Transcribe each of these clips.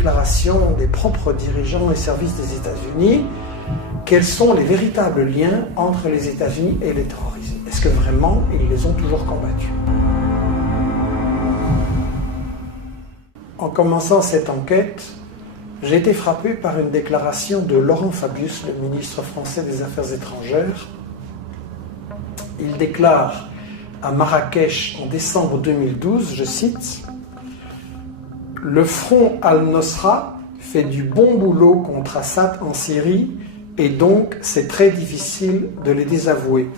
déclaration des propres dirigeants et services des États-Unis, quels sont les véritables liens entre les États-Unis et le terrorisme? Est-ce que vraiment ils les ont toujours combattus? En commençant cette enquête, j'ai été frappé par une déclaration de Laurent Fabius, le ministre français des Affaires étrangères. Il déclare à Marrakech en décembre 2012, je cite, « Le front al-Nosra fait du bon boulot contre Assad en Syrie et donc c'est très difficile de les désavouer. »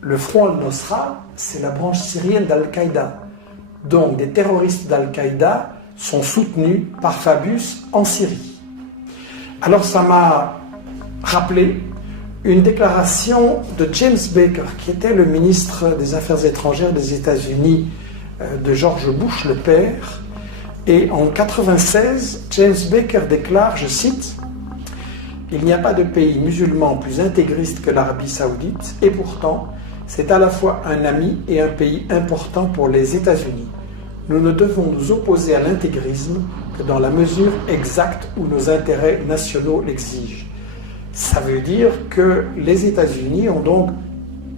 Le front al-Nosra, c'est la branche syrienne d'Al-Qaïda. Donc des terroristes d'Al-Qaïda sont soutenus par Fabius en Syrie. Alors ça m'a rappelé une déclaration de James Baker, qui était le ministre des Affaires étrangères des États-Unis de George Bush, le père. Et en 1996, James Baker déclare, je cite, « Il n'y a pas de pays musulman plus intégriste que l'Arabie saoudite, et pourtant, c'est à la fois un ami et un pays important pour les États-Unis. Nous ne devons nous opposer à l'intégrisme que dans la mesure exacte où nos intérêts nationaux l'exigent. » Ça veut dire que les États-Unis ont donc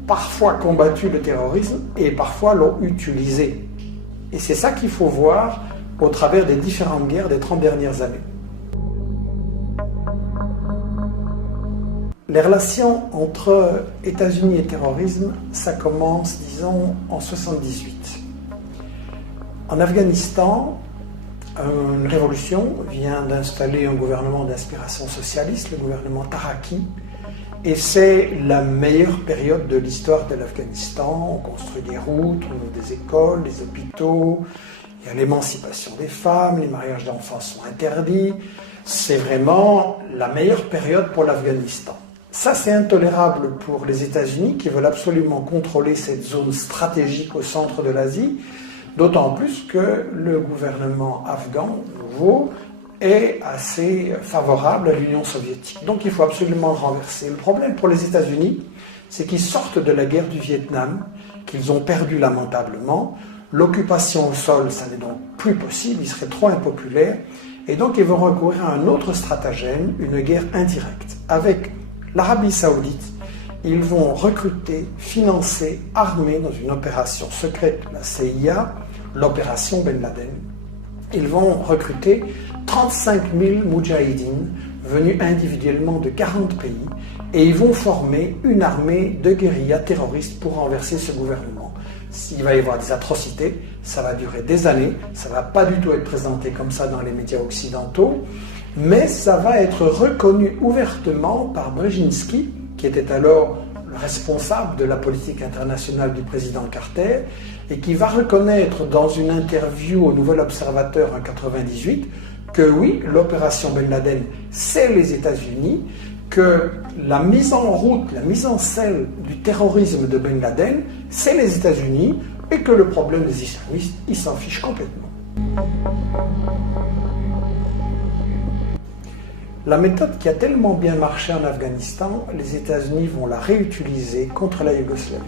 parfois combattu le terrorisme et parfois l'ont utilisé. Et c'est ça qu'il faut voir au travers des différentes guerres des 30 dernières années. Les relations entre États-Unis et terrorisme, ça commence, disons, en 1978. En Afghanistan, une révolution vient d'installer un gouvernement d'inspiration socialiste, le gouvernement Taraki, et c'est la meilleure période de l'histoire de l'Afghanistan. On construit des routes, on ouvre des écoles, des hôpitaux, il y a l'émancipation des femmes, les mariages d'enfants sont interdits. C'est vraiment la meilleure période pour l'Afghanistan. Ça, c'est intolérable pour les États-Unis qui veulent absolument contrôler cette zone stratégique au centre de l'Asie, d'autant plus que le gouvernement afghan, nouveau, est assez favorable à l'Union soviétique. Donc il faut absolument le renverser. Le problème pour les États-Unis, c'est qu'ils sortent de la guerre du Vietnam, qu'ils ont perdu lamentablement. L'occupation au sol, ça n'est donc plus possible, il serait trop impopulaire. Et donc ils vont recourir à un autre stratagème, une guerre indirecte. Avec l'Arabie saoudite, ils vont recruter, financer, armer dans une opération secrète, la CIA, l'opération Ben Laden. Ils vont recruter 35 000 moudjahidines venus individuellement de 40 pays et ils vont former une armée de guérillas terroristes pour renverser ce gouvernement. S'il va y avoir des atrocités, ça va durer des années, ça ne va pas du tout être présenté comme ça dans les médias occidentaux, mais ça va être reconnu ouvertement par Brzezinski, qui était alors le responsable de la politique internationale du président Carter, et qui va reconnaître dans une interview au Nouvel Observateur en 1998 que oui, l'opération Ben Laden, c'est les États-Unis, que la mise en route, la mise en scène du terrorisme de Ben Laden, c'est les États-Unis, et que le problème des islamistes, ils s'en fichent complètement. La méthode qui a tellement bien marché en Afghanistan, les États-Unis vont la réutiliser contre la Yougoslavie.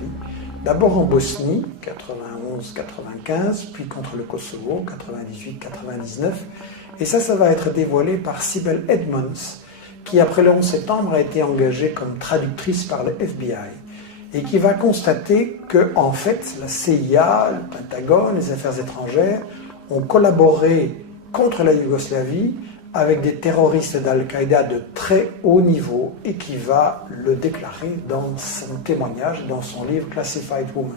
D'abord en Bosnie, 91-95, puis contre le Kosovo, 98-99. Et ça va être dévoilé par Sibel Edmonds, qui après le 11 septembre a été engagée comme traductrice par le FBI, et qui va constater que, en fait, la CIA, le Pentagone, les affaires étrangères ont collaboré contre la Yougoslavie avec des terroristes d'Al-Qaïda de très haut niveau et qui va le déclarer dans son témoignage, dans son livre Classified Woman.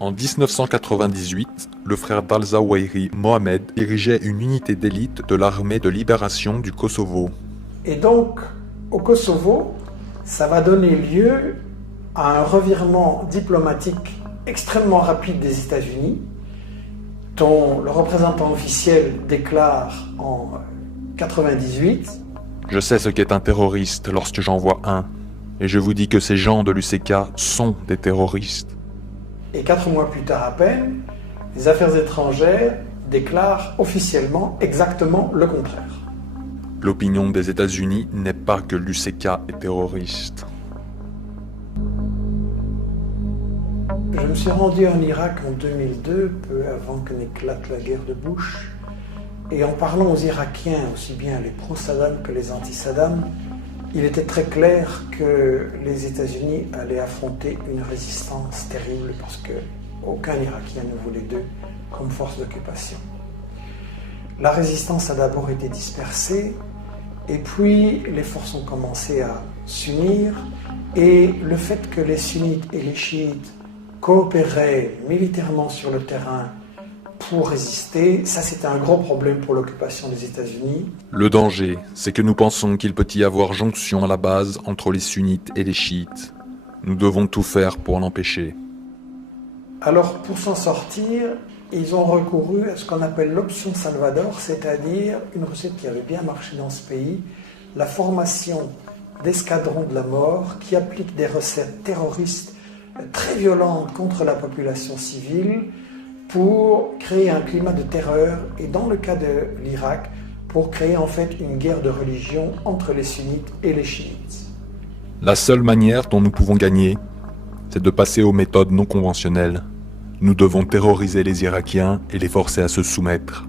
En 1998, le frère d'Al-Zawahiri, Mohamed, dirigeait une unité d'élite de l'armée de libération du Kosovo. Et donc, au Kosovo, ça va donner lieu à un revirement diplomatique extrêmement rapide des États-Unis, dont le représentant officiel déclare en 1998 « Je sais ce qu'est un terroriste lorsque j'en vois un, et je vous dis que ces gens de l'UCK sont des terroristes. » Et 4 mois plus tard à peine, les affaires étrangères déclarent officiellement exactement le contraire. L'opinion des États-Unis n'est pas que l'UCK est terroriste. Je me suis rendu en Irak en 2002, peu avant que n'éclate la guerre de Bush. Et en parlant aux Irakiens, aussi bien les pro-Saddam que les anti-Saddam, il était très clair que les États-Unis allaient affronter une résistance terrible parce qu'aucun Irakien ne voulait d'eux comme force d'occupation. La résistance a d'abord été dispersée et puis les forces ont commencé à s'unir et le fait que les sunnites et les chiites coopéraient militairement sur le terrain pour résister, ça c'était un gros problème pour l'occupation des États-Unis. Le danger, c'est que nous pensons qu'il peut y avoir jonction à la base entre les sunnites et les chiites. Nous devons tout faire pour l'empêcher. Alors pour s'en sortir, ils ont recouru à ce qu'on appelle l'option Salvador, c'est-à-dire une recette qui avait bien marché dans ce pays, la formation d'escadrons de la mort qui appliquent des recettes terroristes très violentes contre la population civile pour créer un climat de terreur et dans le cas de l'Irak, pour créer en fait une guerre de religion entre les sunnites et les chiites. La seule manière dont nous pouvons gagner, c'est de passer aux méthodes non conventionnelles. Nous devons terroriser les Irakiens et les forcer à se soumettre.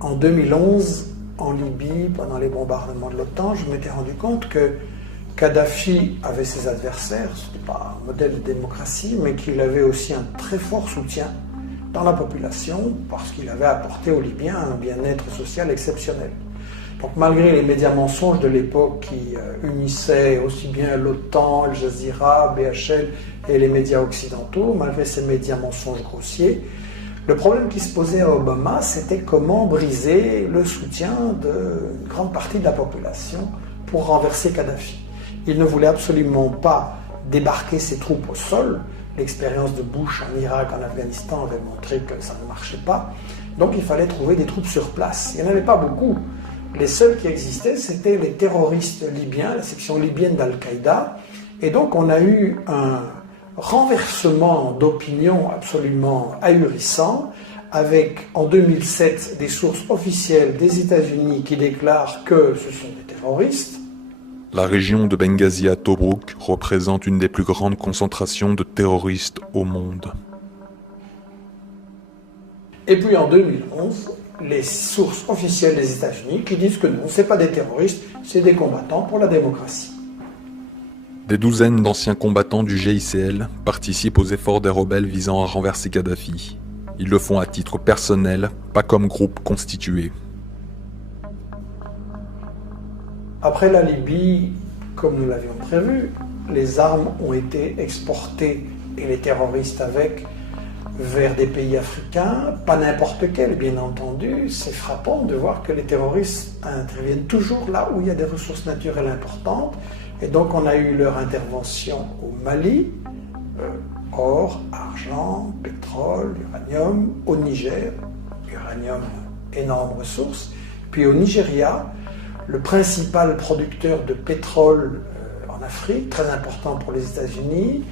En 2011, en Libye, pendant les bombardements de l'OTAN, je m'étais rendu compte que Kadhafi avait ses adversaires, ce n'était pas un modèle de démocratie, mais qu'il avait aussi un très fort soutien dans la population parce qu'il avait apporté aux Libyens un bien-être social exceptionnel. Donc malgré les médias mensonges de l'époque qui unissaient aussi bien l'OTAN, Al Jazeera, BHL et les médias occidentaux, malgré ces médias mensonges grossiers, le problème qui se posait à Obama, c'était comment briser le soutien d'une grande partie de la population pour renverser Kadhafi. Il ne voulait absolument pas débarquer ses troupes au sol. L'expérience de Bush en Irak, en Afghanistan avait montré que ça ne marchait pas. Donc il fallait trouver des troupes sur place. Il n'y en avait pas beaucoup. Les seuls qui existaient, c'était les terroristes libyens, la section libyenne d'Al-Qaïda. Et donc on a eu un renversement d'opinion absolument ahurissant, avec en 2007 des sources officielles des États-Unis qui déclarent que ce sont des terroristes. La région de Benghazi à Tobrouk représente une des plus grandes concentrations de terroristes au monde. Et puis en 2011, les sources officielles des États-Unis qui disent que non, ce n'est pas des terroristes, c'est des combattants pour la démocratie. Des douzaines d'anciens combattants du GICL participent aux efforts des rebelles visant à renverser Kadhafi. Ils le font à titre personnel, pas comme groupe constitué. Après la Libye, comme nous l'avions prévu, les armes ont été exportées, et les terroristes avec, vers des pays africains, pas n'importe quel, bien entendu. C'est frappant de voir que les terroristes interviennent toujours là où il y a des ressources naturelles importantes. Et donc on a eu leur intervention au Mali, or, argent, pétrole, uranium, au Niger, uranium, énorme ressource, puis au Nigeria, le principal producteur de pétrole en Afrique, très important pour les États-Unis,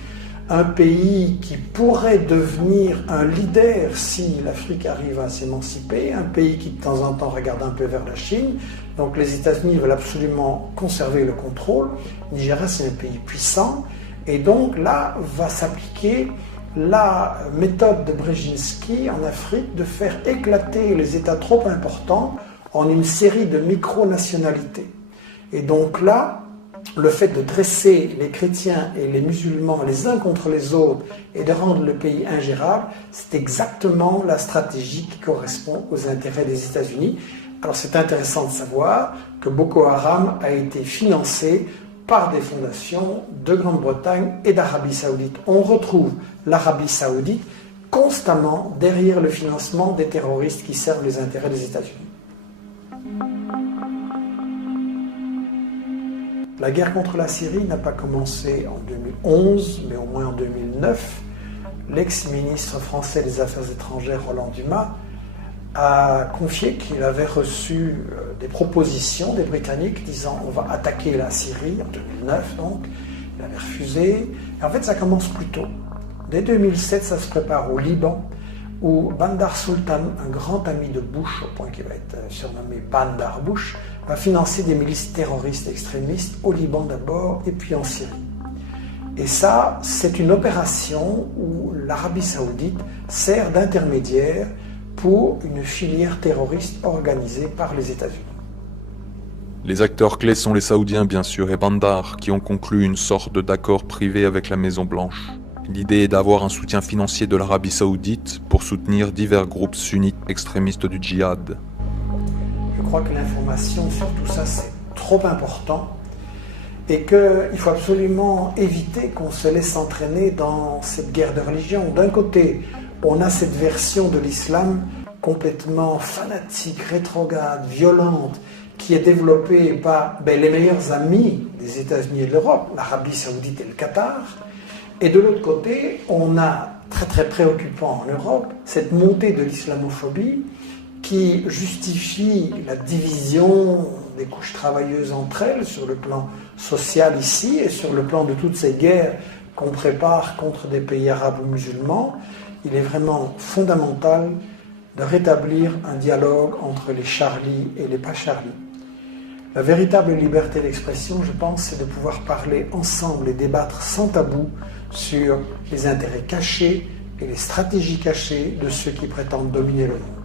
un pays qui pourrait devenir un leader si l'Afrique arrive à s'émanciper, un pays qui de temps en temps regarde un peu vers la Chine. Donc les États-Unis veulent absolument conserver le contrôle. Nigeria, c'est un pays puissant. Et donc là va s'appliquer la méthode de Brzezinski en Afrique de faire éclater les États trop importants en une série de micro-nationalités. Et donc là, le fait de dresser les chrétiens et les musulmans les uns contre les autres et de rendre le pays ingérable, c'est exactement la stratégie qui correspond aux intérêts des États-Unis. Alors c'est intéressant de savoir que Boko Haram a été financé par des fondations de Grande-Bretagne et d'Arabie Saoudite. On retrouve l'Arabie Saoudite constamment derrière le financement des terroristes qui servent les intérêts des États-Unis. La guerre contre la Syrie n'a pas commencé en 2011, mais au moins en 2009. L'ex-ministre français des Affaires étrangères, Roland Dumas, a confié qu'il avait reçu des propositions des Britanniques disant on va attaquer la Syrie, en 2009 donc. Il avait refusé. Et en fait, ça commence plus tôt. Dès 2007, ça se prépare au Liban, où Bandar Sultan, un grand ami de Bush, au point qu'il va être surnommé Bandar Bush, va financer des milices terroristes extrémistes au Liban d'abord et puis en Syrie. Et ça, c'est une opération où l'Arabie saoudite sert d'intermédiaire pour une filière terroriste organisée par les États-Unis. Les acteurs clés sont les Saoudiens bien sûr et Bandar qui ont conclu une sorte d'accord privé avec la Maison-Blanche. L'idée est d'avoir un soutien financier de l'Arabie saoudite pour soutenir divers groupes sunnites extrémistes du djihad. Je crois que l'information sur tout ça c'est trop important et qu'il faut absolument éviter qu'on se laisse entraîner dans cette guerre de religion. D'un côté, on a cette version de l'islam complètement fanatique, rétrograde, violente, qui est développée par les meilleurs amis des États-Unis et de l'Europe, l'Arabie saoudite et le Qatar. Et de l'autre côté, on a, très très préoccupant en Europe, cette montée de l'islamophobie qui justifie la division des couches travailleuses entre elles sur le plan social ici et sur le plan de toutes ces guerres qu'on prépare contre des pays arabes ou musulmans. Il est vraiment fondamental de rétablir un dialogue entre les Charlie et les pas Charlie. La véritable liberté d'expression, je pense, c'est de pouvoir parler ensemble et débattre sans tabou sur les intérêts cachés et les stratégies cachées de ceux qui prétendent dominer le monde.